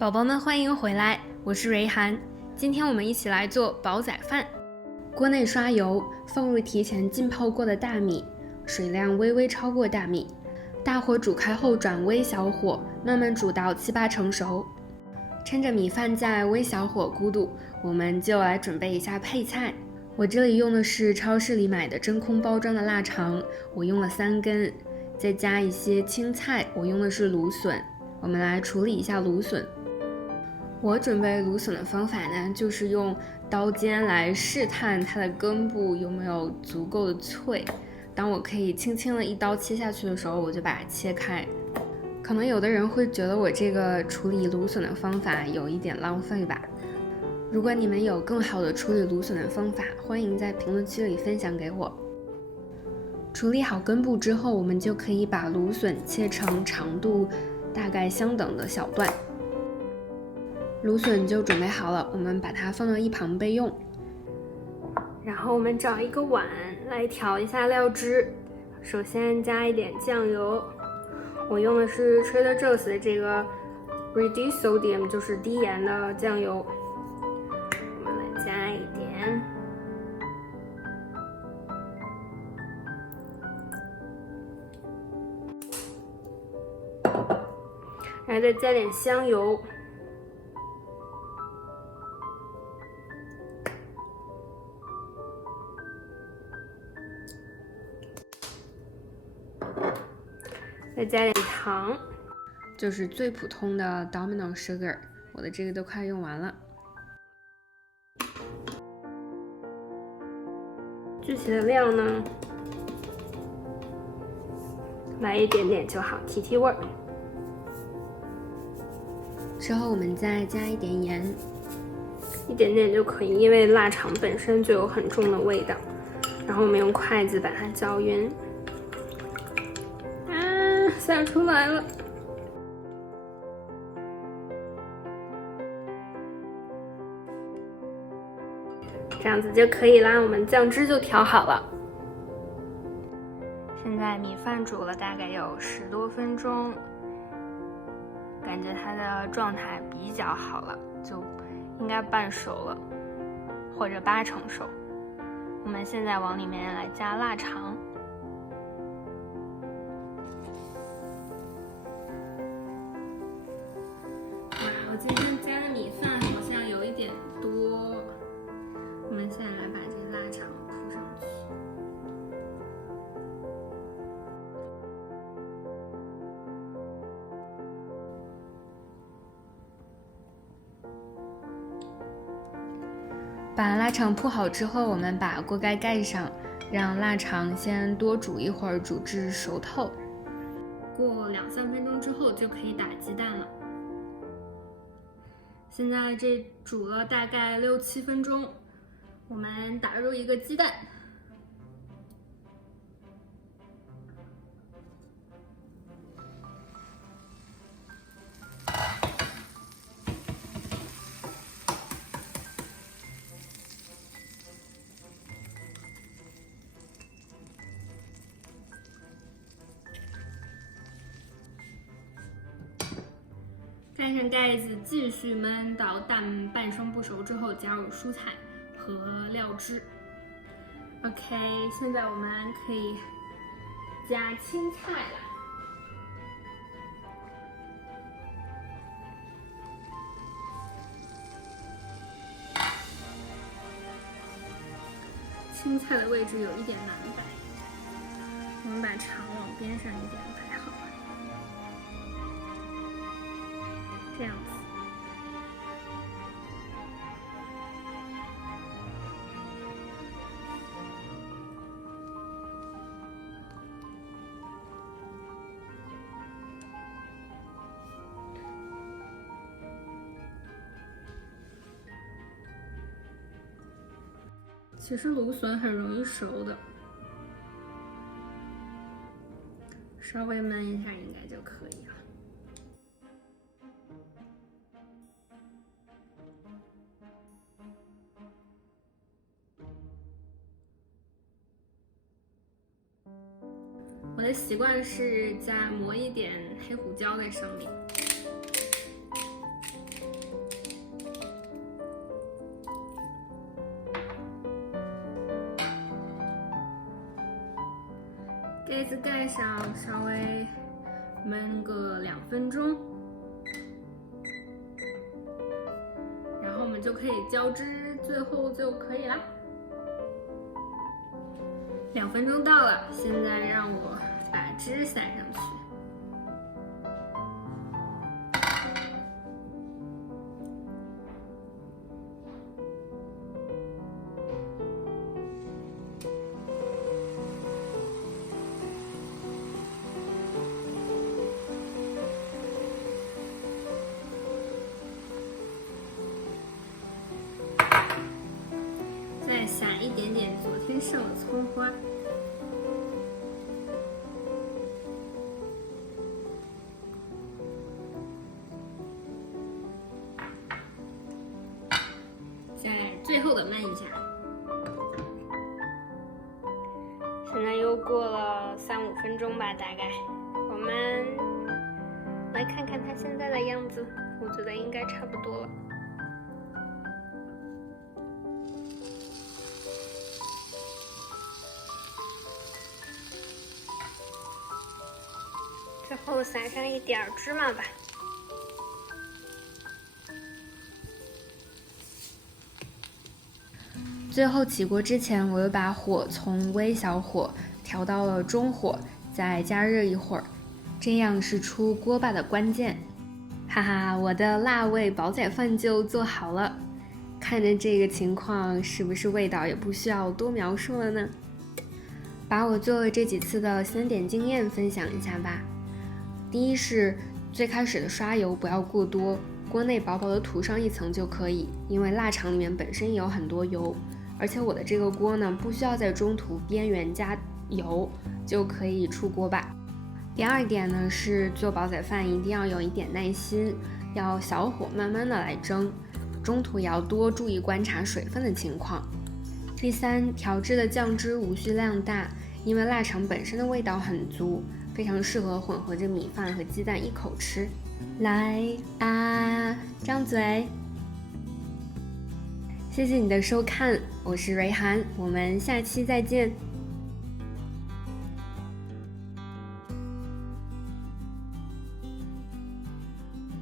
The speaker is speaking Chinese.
宝宝们欢迎回来，我是蕊涵。今天我们一起来做煲仔饭。锅内刷油，放入提前浸泡过的大米，水量微微超过大米，大火煮开后转微小火，慢慢煮到7、8成熟。趁着米饭在微小火咕嘟，我们就来准备一下配菜。我这里用的是超市里买的真空包装的腊肠，我用了3根，再加一些青菜，我用的是芦笋。我们来处理一下芦笋。我准备芦笋的方法呢，就是用刀尖来试探它的根部有没有足够的脆。当我可以轻轻的一刀切下去的时候，我就把它切开。可能有的人会觉得我这个处理芦笋的方法有一点浪费吧。如果你们有更好的处理芦笋的方法，欢迎在评论区里分享给我。处理好根部之后，我们就可以把芦笋切成长度大概相等的小段。芦笋就准备好了，我们把它放到一旁备用。然后我们找一个碗来调一下料汁。首先加一点酱油，我用的是 Trader Joe's 的这个 Reduced Sodium， 就是低盐的酱油。我们来加一点，然后再加点香油。再加点糖，就是最普通的 Domino Sugar， 我的这个都快用完了。具体的量呢，来一点点就好，提提味儿。之后我们再加一点盐，一点点就可以，因为腊肠本身就有很重的味道。然后我们用筷子把它搅匀。洒出来了，这样子就可以啦。我们酱汁就调好了。现在米饭煮了大概有10多分钟，感觉它的状态比较好了，就应该半熟了，或者8成熟。我们现在往里面来加腊肠。我今天加的米饭好像有一点多，我们现在来把这个腊肠铺上去。把腊肠铺好之后，我们把锅盖盖上，让腊肠先多煮一会儿，煮至熟透。过2、3分钟之后就可以打鸡蛋了。现在这煮了大概6、7分钟，我们打入一个鸡蛋，盖上盖子，继续焖到蛋半生不熟之后，加入蔬菜和料汁。OK， 现在我们可以加青菜了。青菜的位置有一点难摆，我们把肠往边上一点摆好。这样子，其实芦笋很容易熟的，稍微焖一下应该就可以了。我的习惯是磨一点黑胡椒在上面。盖子盖上，稍微焖个2分钟，然后我们就可以浇汁，最后就可以啦。2分钟到了，现在让我把汁撒上去。再撒一点点昨天剩的葱花。再最后的焖一下。现在又过了3-5分钟吧，大概。我们来看看它现在的样子，我觉得应该差不多了。最后撒上一点芝麻吧。最后起锅之前，我又把火从微小火调到了中火，再加热一会儿，这样是出锅巴的关键。哈哈，我的辣味煲仔饭就做好了。看着这个情况，是不是味道也不需要多描述了呢？把我做了这几次的3点经验分享一下吧。第一是最开始的刷油不要过多，锅内薄薄的涂上1层就可以，因为腊肠里面本身也有很多油，而且我的这个锅呢，不需要在中途边缘加油就可以出锅巴。第二点呢是做煲仔饭一定要有一点耐心，要小火慢慢的来蒸，中途也要多注意观察水分的情况。第三，调制的酱汁无需量大，因为腊肠本身的味道很足，非常适合混合着米饭和鸡蛋一口吃。来啊，张嘴！谢谢你的收看，我是瑞涵，我们下期再见。